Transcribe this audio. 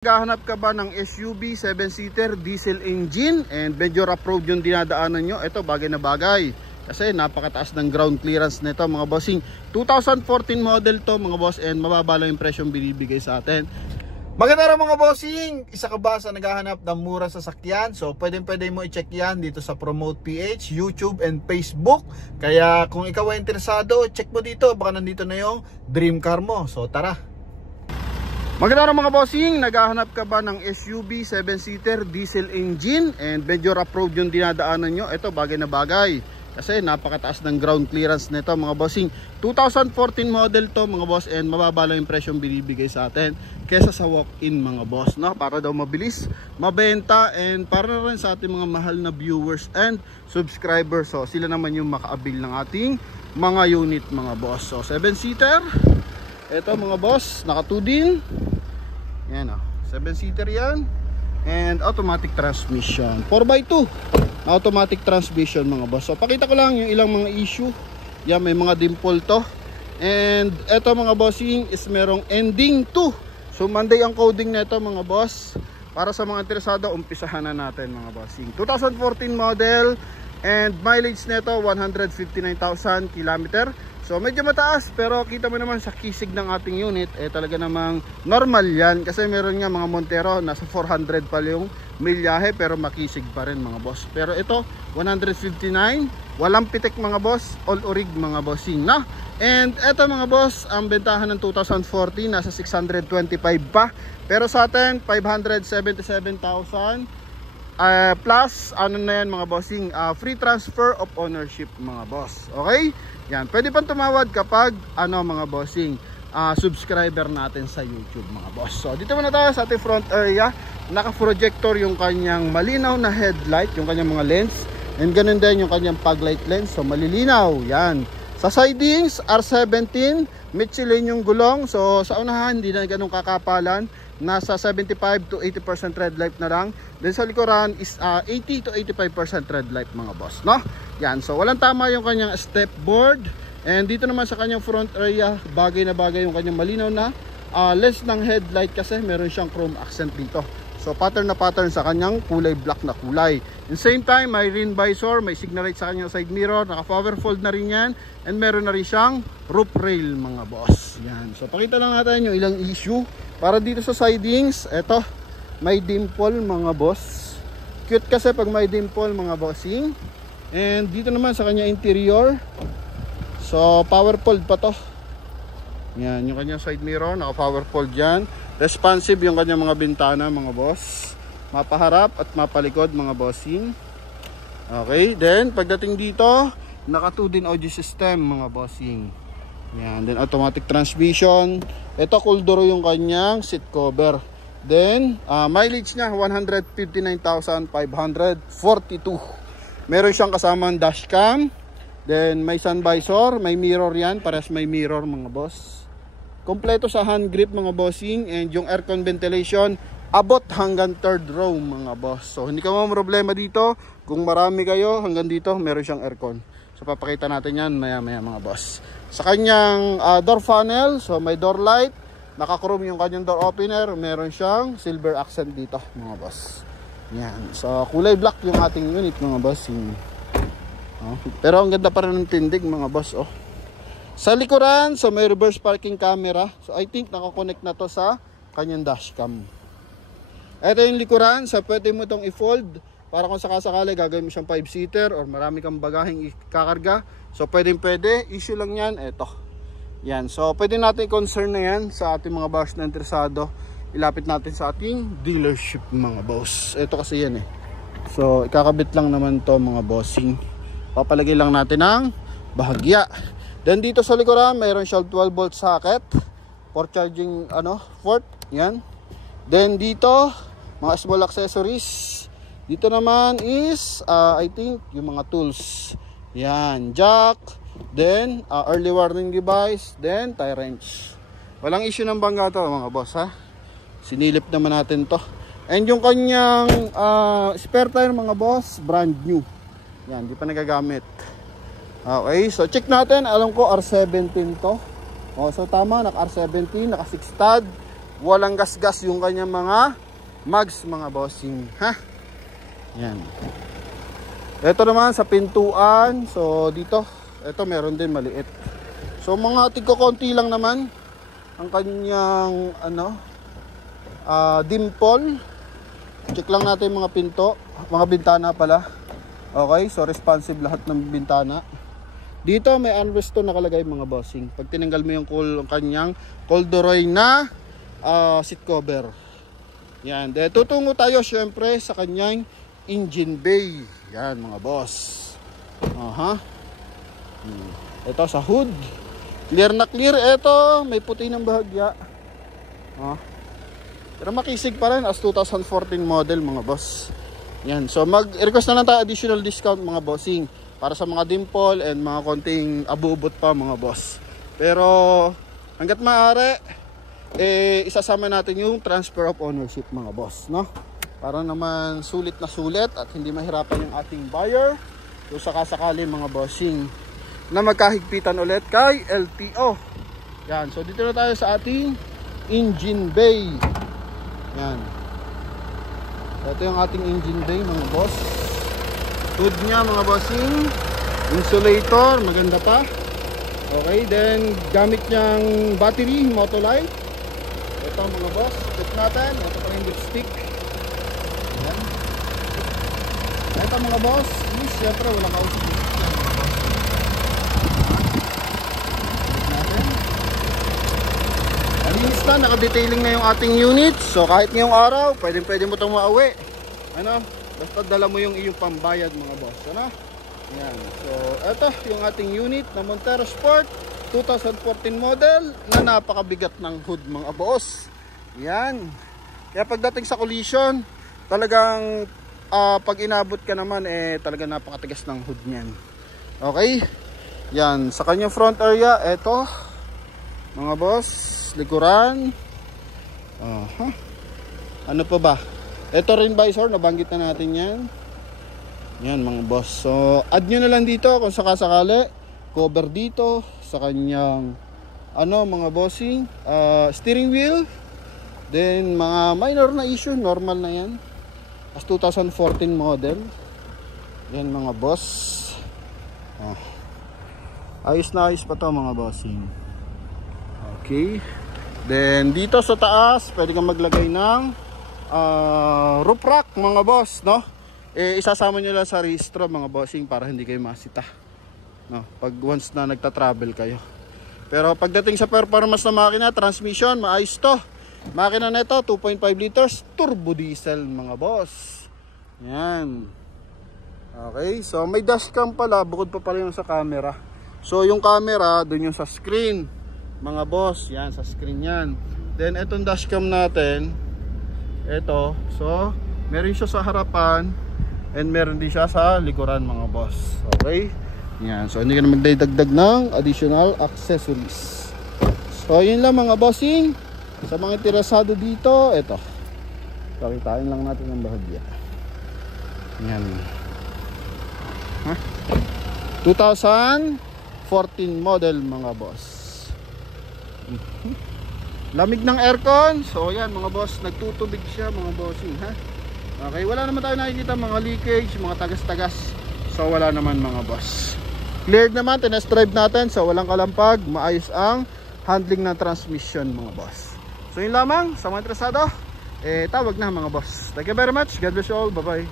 Naghahanap ka ba ng SUV 7-seater diesel engine and medyo rough road yung dinadaanan nyo? Ito bagay na bagay kasi napakataas ng ground clearance nito mga bossing. 2014 model to mga boss, and mababa lang yung presyong binibigay sa atin. Maganda rin mga bossing, isa ka ba sa naghahanap ng mura sasakyan? So pwede mo i-check yan dito sa Promote PH, YouTube and Facebook. Kaya kung ikaw ay interesado, check mo dito, baka nandito na yung dream car mo. So tara. Magandang mga bossing, naghahanap ka ba ng SUV 7-seater diesel engine and medyo rough road yung dinadaanan nyo? Ito bagay na bagay kasi napakataas ng ground clearance nito mga bossing. 2014 model to mga boss, and mababa lang yung presyong binibigay sa atin kesa sa walk-in mga boss, no? Para daw mabilis mabenta and para na rin sa ating mga mahal na viewers and subscribers. So sila naman yung makaabil ng ating mga unit mga boss. So 7-seater, ito mga boss, naka 2 din. Yan o, 7-seater yan. And automatic transmission, 4x2 automatic transmission mga boss. So pakita ko lang yung ilang mga issue. Yan, may mga dimple to. And ito mga bossing is merong ending 2. So Monday ang coding nito mga boss. Para sa mga interesado, umpisahan na natin mga bossing. 2014 model and mileage nito 159,000 km. So medyo mataas, pero kita mo naman sa kisig ng ating unit, talaga namang normal yan. Kasi meron nga mga Montero, nasa 400 pa yung milyahe, pero makisig pa rin mga boss. Pero ito, 159, walang pitik mga boss, all orig mga bossing na. And ito mga boss, ang bentahan ng 2014, nasa 625 pa. Pero sa atin, 577,000. Plus, ano na yan mga bossing, free transfer of ownership mga boss. Okay? Yan, pwede pang tumawad kapag mga bossing, subscriber natin sa YouTube mga boss. So dito muna tayo sa ating front area. Naka-projector yung kanyang malinaw na headlight, yung kanyang mga lens, and ganun din yung kanyang fog light lens. So malilinaw, yan. Sa sidings, R17, Michelin yung gulong. So sa unahan, hindi na ganun kakapalan. Nasa 75 to 80% red light na lang. Then sa likuran is 80 to 85% red light mga boss, no? Yan, so walang tama yung kanyang step board. And dito naman sa kanyang front area, bagay na bagay yung kanyang malinaw na lens ng headlight kasi meron siyang chrome accent dito. So pattern na pattern sa kanyang kulay black na kulay. In same time, may rain visor, may signal light sa kanyang side mirror, naka power fold na rin yan, and meron na rin siyang roof rail mga boss. Yan, so pakita lang natin yung ilang issue. Para dito sa sidings, eto, may dimple mga boss. Cute kasi pag may dimple mga bossing. And dito naman sa kanya interior, so power fold pa to. Yan, yung kanyang side mirror, naka power fold dyan. Responsive yung kanyang mga bintana mga boss. Mapaharap at mapalikod mga bossing. Okay, then pagdating dito, naka 2 din audio system mga bossing. Yan, then automatic transmission. Ito Coldoro yung kanyang seat cover. Then mileage niya 159,542. Meron siyang kasamang dashcam. Then may sun visor, may mirror yan, pares may mirror mga boss. Kompleto sa hand grip mga bossing, and yung aircon ventilation abot hanggang 3rd row mga boss. So hindi ka mo problema dito. Kung marami kayo, hanggang dito meron siyang aircon. So papakita natin yan maya mga boss. Sa kanyang door funnel, so may door light, naka-chrome yung kanyang door opener, meron siyang silver accent dito mga boss. Yan, so kulay black yung ating unit mga boss. Pero ang ganda pa rin ng tindig mga boss. Sa likuran, so may reverse parking camera. So I think nakakonect na to sa kanyang dashcam. Ito yung likuran, so pwede mo itong i-fold para kung sakasakali gagawin mo siyang 5-seater or marami kang bagaheng ikakarga. So pwede, issue lang yan, eto. Yan, so pwede natin i-concern na yan sa ating mga boss na interesado. Ilapit natin sa ating dealership mga boss. Ito kasi yan So ikakabit lang naman to mga bossing. Papalagay lang natin ng bahagya. Then dito sa likuran, mayroon siyang 12 volt socket for charging port. Yan. Then dito, mga small accessories. Dito naman is I think yung mga tools. Yan, jack, then early warning device, then tie wrench. Walang issue ng bangga to mga boss ha. Sinilip naman natin to. And yung kanyang spare tire mga boss, brand new. Yan, di pa nagagamit. Okay, so check natin. Alam ko R17 to. So tama, naka R17, naka 6 stud. walang gasgas yung kanyang mga mags mga bossing, ha. Yan. Ito naman sa pintuan. So dito, ito meron din maliit. So mga tigko-konti lang naman ang kanyang dimple. Check lang natin mga pinto, mga bintana pala. Okay, so responsive lahat ng bintana. Dito may armrest to nakalagay mga bossing. Pag tinanggal mo yung kanyang corduroy na seat cover. Yan. Then tutungo tayo syempre sa kanyang engine bay. Yan mga boss. Ito sa hood. Clear na clear. Ito may puti ng bahagya. Pero makisig pa rin as 2014 model mga boss. Yan. So mag-request na lang tayo additional discount mga bossing para sa mga dimple and mga konting abubot pa mga boss. Pero hanggat maaari isasama natin yung transfer of ownership mga boss, no? Para naman sulit na sulit at hindi mahirapan yung ating buyer. So sakasakali mga bossing na magkahigpitan ulit kay LTO. Yan. So dito na tayo sa ating engine bay. Yan. Ito yung ating engine bay mga boss. Hood niya mga bossing, insulator, maganda pa. Okay, then gamit niyang battery, Motolite. Ito mga boss, check natin. Ito pa yung lipstick. Ayan. Ito mga boss, siyempre walang kausap. Check natin. Alinis na, naka-detailing na yung ating unit. So kahit ngayong araw, pwede mo itong mauwi. Basta dala mo yung iyong pambayad mga boss. Yan. So ito yung ating unit na Montero Sport 2014 model na napakabigat ng hood mga boss. Yan. Kaya pagdating sa collision, talagang pag inabot ka naman talagang napakatigas ng hood niyan. Okay? Yan, sa kanyang front area, ito mga boss, likuran. Ano pa ba? Ito rin visor, nabanggit na natin yan. Yan mga boss. So add nyo na lang dito kung sakasakali. Cover dito sa kanyang mga bossing, steering wheel. Then mga minor na issue, normal na yan. As 2014 model. Yan mga boss. Ayos na ayos pa to mga bossing. Okay. Then dito sa taas, pwede kang maglagay ng roof rack mga boss, no? Isasama nyo lang sa rehistro mga bossing para hindi kayo masita, no? Pag once na nagta-travel kayo. Pero pagdating sa performance ng makina, transmission, maayos to. Makina na ito, 2.5 liters, turbo diesel mga boss. Yan. Okay, so may dashcam pala, bukod pa pala yung sa camera. So yung camera, dun yung sa screen mga boss. Yan, sa screen yan. Then itong dashcam natin, ito, so meron siya sa harapan and meron din siya sa likuran mga boss. Okay, yan. So hindi ka na magdagdag ng additional accessories. So yun lang mga bossing. Sa mga interesado dito, ito, pakitain lang natin ang bahagya. Yan. 2014 model mga boss. Lamig ng aircon. So yan mga boss, nagtutubig siya mga bossing, ha. Okay, wala naman tayo nakikita mga leakage, mga tagas-tagas. So wala naman mga boss. Cleared naman, tinest drive natin. So walang kalampag, maayos ang handling ng transmission mga boss. So yun lamang, sa mga interesado, tawag na mga boss. Thank you very much. God bless you all. Bye bye.